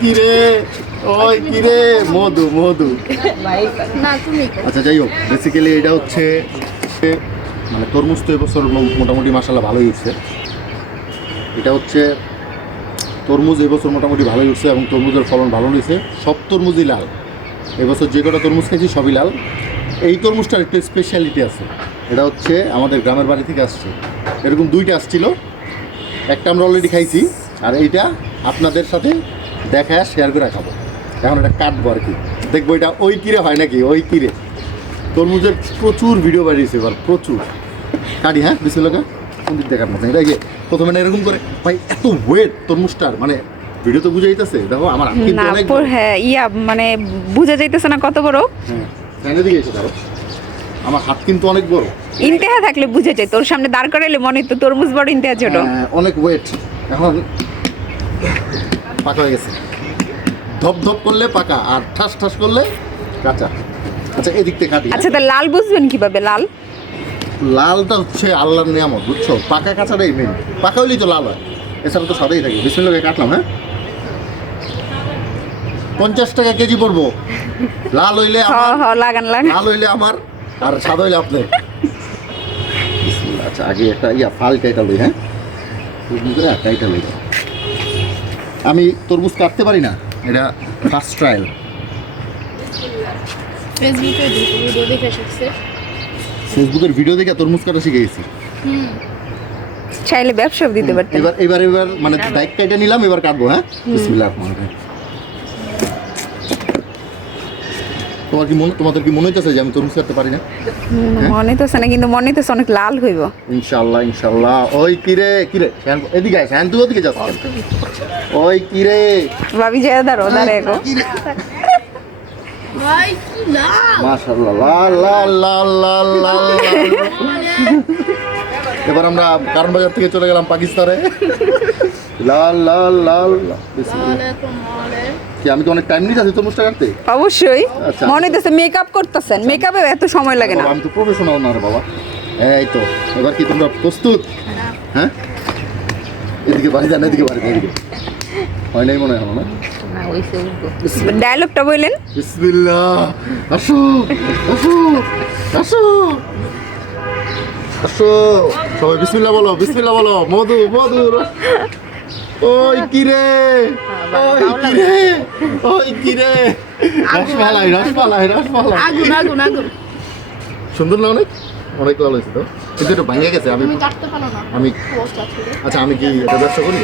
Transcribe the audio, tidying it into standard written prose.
কিরে ওই কিরে মধু মধু না তুমি আচ্ছা যাই হোক বেসিক্যালি এটা হচ্ছে মানে তরমুজ তো এবছর মোটামুটি মাশাআল্লাহ ভালোই উঠছে। এটা হচ্ছে তরমুজ এবছর মোটামুটি ভালোই উঠছে এবং তরমুজের ফলন ভালো হয়েছে। সব তরমুজই লাল, এবছর যে কটা তরমুজ খাইছি সবই লাল। এই তরমুজটার একটু স্পেশালিটি আছে, এটা হচ্ছে আমাদের গ্রামের বাড়ি থেকে আসছে। এরকম দুইটা আসছিল, একটা আমরা অলরেডি খাইছি আর এইটা আপনাদের সাথে দেখায় শেয়ার করে খাবো। এখন এটা কাটবো আর কি, দেখবো এটা ওই কিরে হয় নাকি। ওই কিরে তরমুজের প্রচুর ভিডিও বাড়িয়েছে এবার, প্রচুর। কাটি হ্যাঁ বিসমিল্লাহ। কোন দিক দেখার মতো এটা প্রথমে না এরকম করে ভাই এত ওয়েট তরমুজটার, মানে ভিডিও তো বুঝে যাইতেছে। দেখো আমার হাত কিন্তু অনেক বড়। হ্যাঁ মানে বোঝা যাইতেছে না কত বড়। হ্যাঁ ফ্যানের দিকে এসে দাও, আমার হাত কিন্তু অনেক বড়। ইন্তেহা থাকলে বুঝে যায়, তোর সামনে দাঁড় করাইলে মনে তো তরমুজ বড় ইন্তেহা ছোট। অনেক ওয়েট। এখন পাকা হয়ে গেছে, ধপ ধপ করলে পাকা আর ঠাস ঠাস করলে কাঁচা। আচ্ছা এদিক থেকে কাটি। আচ্ছা তা লাল বুঝবেন কিভাবে? লালটা হচ্ছে আল্লাহর নিয়ামত, বুঝছো? পাকা কাঁচাটাই মেন, পাকা হইলেই তো লাল হয়, এছাড়া তো সাদাই থাকে। বিসমিল্লাহ কাটলাম। হ্যাঁ 50 টাকা কেজি পড়বো। লাল হইলে লাগান লাল হইলে আমার আর সাদা হইলে আপনার। আচ্ছা আগে একটা ফাল কাইটা লই। হ্যাঁ কাইটা লই। আমি তরমুজ কাটতে পারি না, এটা ফার্স্ট ট্রায়াল। ভিডিও দেখে শিখছে। ফেসবুকের ভিডিও দেখে তরমুজ কাটা শিখে গেছি। চাইলে ব্যবসাও দিতে পারতেন। এবার মানে ডাইক কাইটা নিলাম, এবার কাটবো। হ্যাঁ বিসমিল্লাহ। তোমাদের কি মনে হইতেছে যে আমি তরমুজ কাটতে পারি না? মনে তো না, কিন্তু মনে তো অনেক লাল হইব ইনশাআল্লাহ ইনশাআল্লাহ। ওই কিরে কিরে এদিকে আয়, শান্ত ওদিকে যাস। ওই কিরে ভাবি যায় দাঁড়ায় গো। ভাই কি লাল মাশাআল্লাহ, লাল লাল লাল লাল লাল লাল। এবার আমরা কারণ বাজার থেকে চলে গেলাম পাকিস্তানে। লাল লাল লাল কি আমি তো অনেক টাইম নিয়ে যাচ্ছি তরমুজটা কাটতে। অবশ্যই আচ্ছা। মনে হইতেছে মেকআপ করতেছেন, মেকআপে এত সময় লাগে না। আমি তো প্রফেশনাল না রে বাবা। এই তো এবার কি তোমরা প্রস্তুত? হ্যাঁ এদিকে বাড়ি যান, এদিকে বাড়ি যান, এদিকে হয় নাই মনে হয় না। ডায়লগটা বললেন। বিসমিল্লাহ। আসো আসো আসো আসো সবাই বিসমিল্লাহ বলো, বিসমিল্লাহ বলো। মধু মধু। ওই কিরে ওই কিরে ওই কিরে রসমালাই রসমালাই রসমালাই। আগুন আগুন আগুন। সুন্দর না? অনেক অনেক লাল হয়েছে তো, কিন্তু এটা ভেঙে গেছে। আমি তুমি কাটতে পারো না। আমি পোস্ট আছে। আচ্ছা আমি কি এটা ব্যবসা করি?